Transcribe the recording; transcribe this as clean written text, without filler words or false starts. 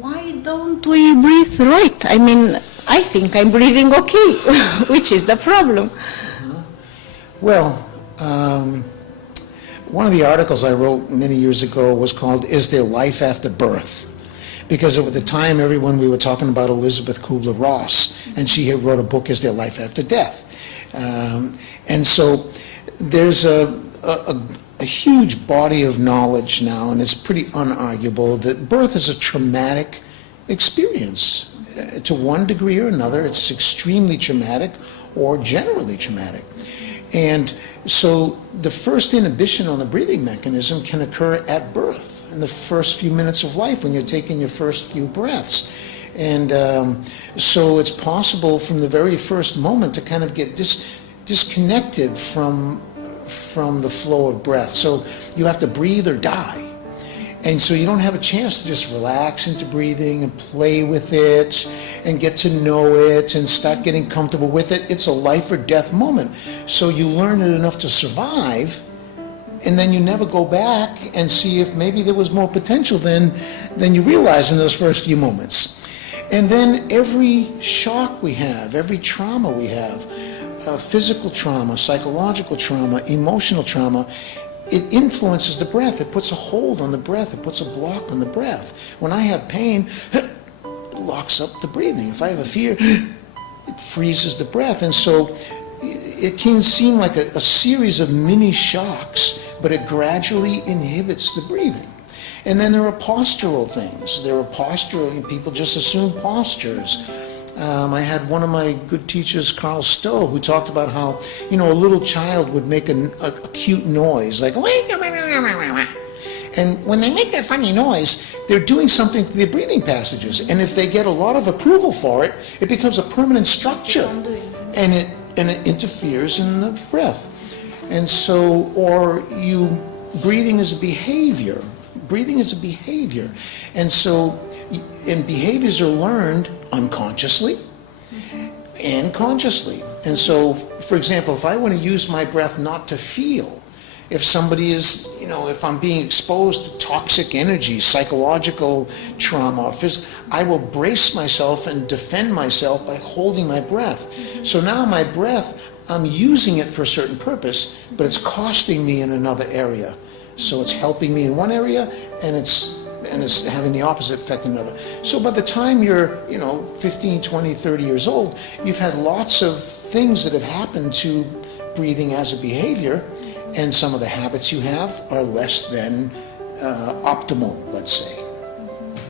why don't we breathe right? I mean, I think I'm breathing okay, which is the problem. Well, one of the articles I wrote many years ago was called, "Is There Life After Birth?" Because at the time, we were talking about Elizabeth Kubler-Ross, and she had wrote a book, "Is There Life After Death?" And so there's a huge body of knowledge now, and it's pretty unarguable that birth is a traumatic experience. To one degree or another, it's extremely traumatic or generally traumatic. And so the first inhibition on the breathing mechanism can occur at birth, in the first few minutes of life when you're taking your first few breaths. And so it's possible from the very first moment to kind of get disconnected from the flow of breath. So you have to breathe or die. And so you don't have a chance to just relax into breathing and play with it and get to know it and start getting comfortable with it. It's a life or death moment. So you learn it enough to survive, and then you never go back and see if maybe there was more potential than you realize in those first few moments. And then every shock we have, every trauma we have, physical trauma, psychological trauma, emotional trauma, it influences the breath. It puts a hold on the breath. It puts a block on the breath. When I have pain, it locks up the breathing. If I have a fear, it freezes the breath. And so it can seem like a series of mini shocks, but it gradually inhibits the breathing. And then there are postural things. There are postural, people just assume postures. I had one of my good teachers, Carl Stowe, who talked about how, a little child would make a cute noise, like, and when they make that funny noise, they're doing something to their breathing passages. And if they get a lot of approval for it, it becomes a permanent structure, and it interferes in the breath. And so, breathing is a behavior. Breathing is a behavior. And so, behaviors are learned unconsciously and consciously. And so, for example, if I want to use my breath not to feel, if somebody is, if I'm being exposed to toxic energy, psychological trauma, I will brace myself and defend myself by holding my breath. So now my breath, I'm using it for a certain purpose, but it's costing me in another area. So it's helping me in one area, and it's having the opposite effect in another. So by the time you're, 15, 20, 30 years old, you've had lots of things that have happened to breathing as a behavior, and some of the habits you have are less than optimal, let's say.